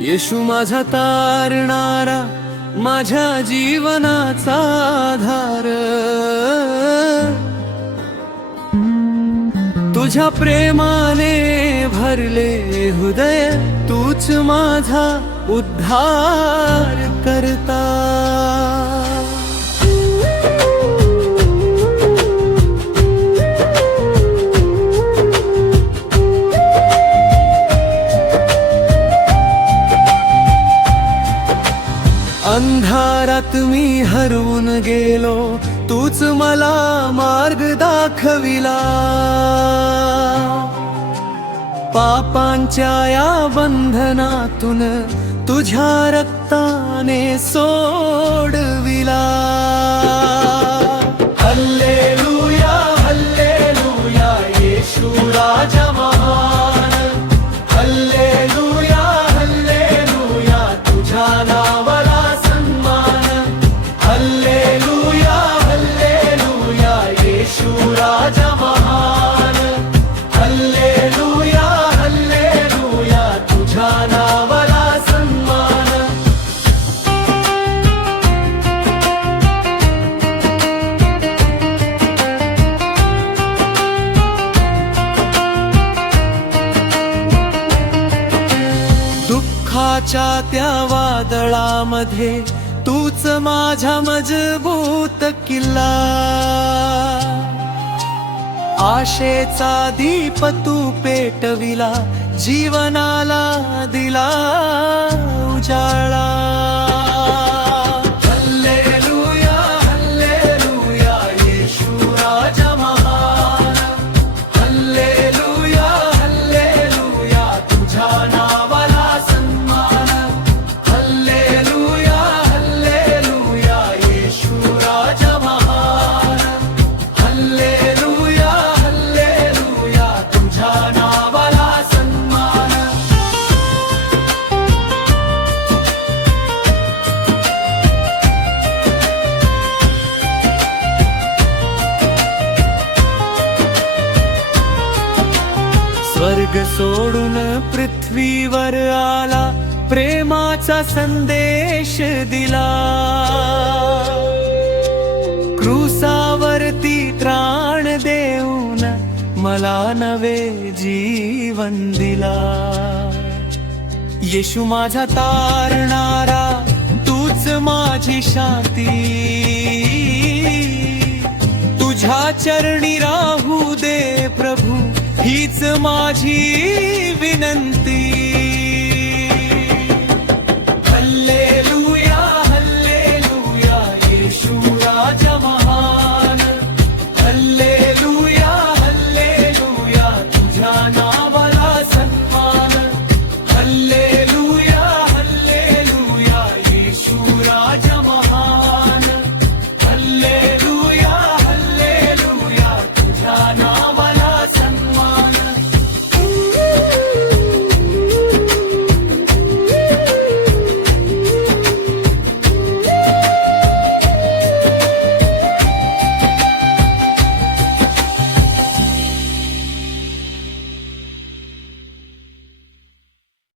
येशू माझा तारणारा, माझ्या जीवनाचा आधार, तुझ्या प्रेमाने भरले हृदय, तूच माझा उद्धार करता। अंधारात मी हरवून गेलो, तूच मला मार्ग दाखविला। पापांच्या या बंधनातून तुझ्या रक्ताने सोडविला। हल्लेलुया हल्लेलुया, येशू राजा महान। हल्लेलुया हल्लेलुया, तुझ्या नावाला सन्मान। हल्लेलुया हल्लेलुया, येशू राजा महान। हल्लेलुया हल्लेलुया, तुझ्या नावाला सन्मान। दुःखाच्या त्या वादळामध्ये तूच माझा मजबूत किल्ला। आशेचा दीप तू पेटविला, जीवनाला दिला उजाळा। हल्लेलुया हल्लेलुया, येशू राजा महान। हल्लेलुया हल्लेलुया, तुझ्या नावाला सन्मान। हल्लेलुया हल्लेलुया, येशू राजा महान। हल्लेलुया हल्लेलुया, तुझ्या नावाला सन्मान। स्वर्ग सोडून पृथ्वीवर आला, प्रेमाचा संदेश दिला। क्रूसावरती त्राण देऊन मला नवे जीवन दिला। येशू माझा तारणारा, तूच माझी शांती। तुझ्या चरणी राहू दे प्रभू, हीच माझी विनंती।